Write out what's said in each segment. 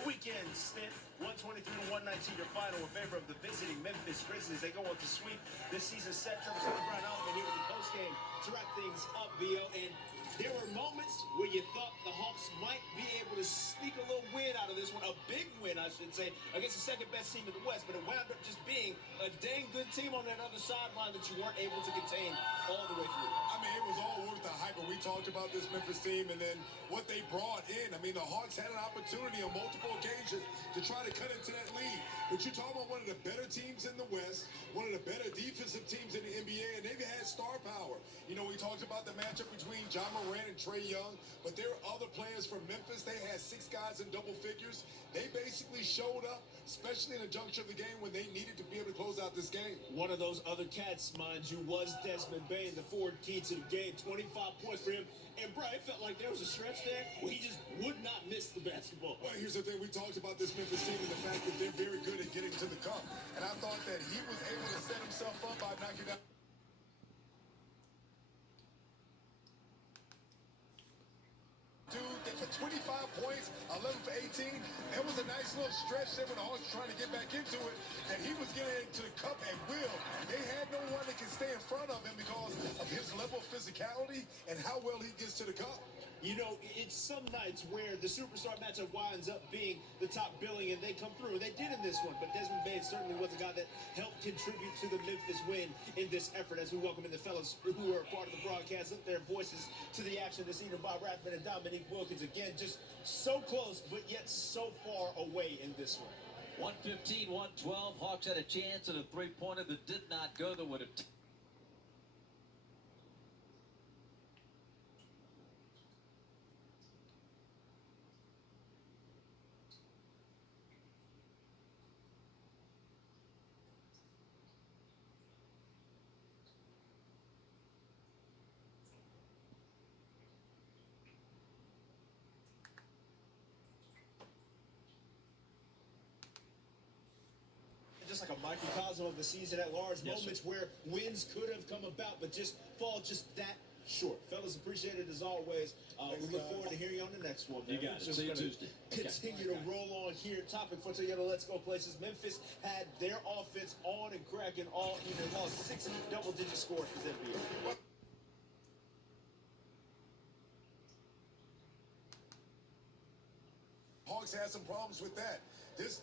The weekend stint, 123 to 119, your final in favor of the visiting Memphis Grizzlies. They go on to sweep this season set. Trevor Brian Oliver here with the postgame to wrap things up, B.O. And there were moments where you thought the Hawks might be able to sneak a little win out of this one, a big win, I should say, against the second-best team in the West, but it wound up just being a dang good team on that other sideline that you weren't able to contain all the way through. I mean, it was all worth the hype when we talked about this Memphis team and then what they brought in. I mean, the Hawks had an opportunity on multiple occasions to try to cut into that lead. But you're talking about one of the better teams in the West, one of the better defensive teams in the NBA, and they've had star power. You know, we talked about the matchup between Ja Morant and Trae Young, but there are other players from Memphis. They had 6 guys in double figures. They basically showed up, especially in the juncture of the game when they needed to be able to close out this game. One of those other cats, mind you, was Desmond Bane, the forward key to the game. 25 points for him. And, bro, it felt like there was a stretch there where he just would not miss the basketball. Well, here's the thing. We talked about this Memphis team and the fact that they're very good at getting to the cup. And I thought that he was able to set himself up by knocking down. For 25 points, 11 for 18. That was a nice little stretch there when the Hawks were trying to get back into it. And he was getting into the cup at will. They had no one that can stay in front of him because of his level of physicality and how well he gets to the cup. You know, it's some nights where the superstar matchup winds up being the top billing and they come through. They did in this one, but Desmond Bane certainly was a guy that helped contribute to the Memphis win in this effort as we welcome in the fellas who are part of the broadcast, up their voices to the action this evening. Bob Rathman and Dominique Wilkins, again, just so close, but yet so far away in this one. 115, 112. Hawks had a chance at a three-pointer that did not go. That would have... Just like a microcosm of the season at large, yes, moments sir. where wins could have come about, but just fall just that short. Fellas, appreciate it as always. We look forward to hearing you on the next one. You got it. Just See you Tuesday. Continue to roll on here. Topic for together. Let's go places. Memphis had their offense on and cracking all evening. Lost 6 double-digit scores for them here. Hawks had some problems with that. This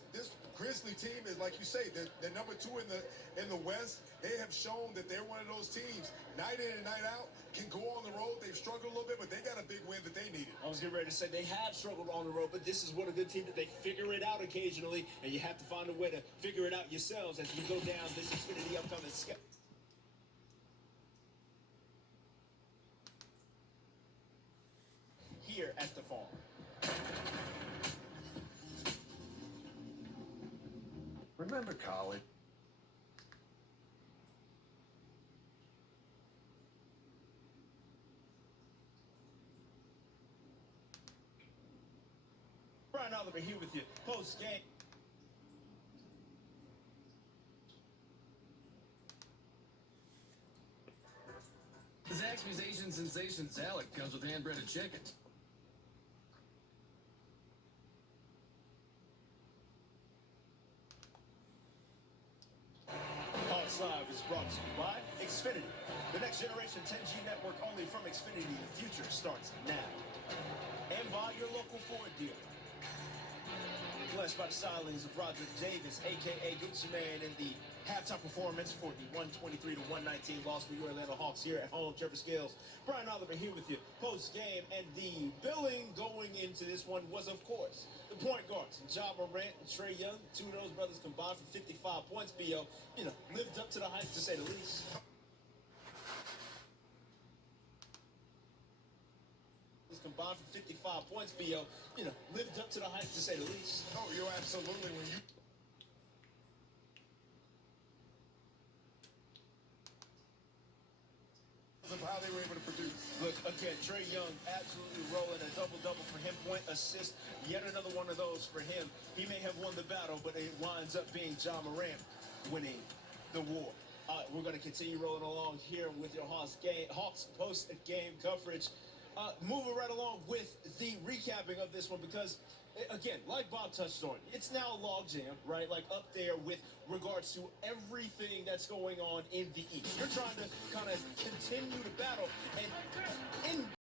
Grizzly team is, like you say, they're number 2 in the West. They have shown that they're one of those teams, night in and night out, can go on the road. They've struggled a little bit, but they got a big win that they needed. I was getting ready to say they have struggled on the road, but this is what a good team that they figure it out occasionally, and you have to find a way to figure it out yourselves as you go down this Xfinity upcoming schedule. Here at the farm. Remember college? Brian Oliver here with you, post-game. Zaxby's Asian Sensation Salad comes with hand-breaded chicken. Live is brought to you by Xfinity. The next generation 10G network only from Xfinity. The future starts now. And by your local Ford dealer. Blessed by the stylings of Roderick Davis, a.k.a. Gucci Man, in the halftime performance for the 123 to 119 loss for your Atlanta Hawks here at home. Trevor Scales, Brian Oliver here with you post-game. And the billing going into this one was, of course, the point guards, Ja Morant and Trae Young. 2 of those brothers combined for 55 points, B.O. You know, lived up to the hype, to say the least. Combined for 55 points, B.O. You know, lived up to the hype, to say the least. Oh, you're absolutely. When you of how they were able to produce. Look, again, Trae Young absolutely rolling, a double-double for him, point assist, yet another one of those for him. He may have won the battle, but it winds up being Ja Morant winning the war. We're going to continue rolling along here with your Hawks post-game coverage. moving right along with the recapping of this one because, again, like Bob touched on, it's now a logjam, right? Like up there with regards to everything that's going on in the East. You're trying to kind of continue to battle, and in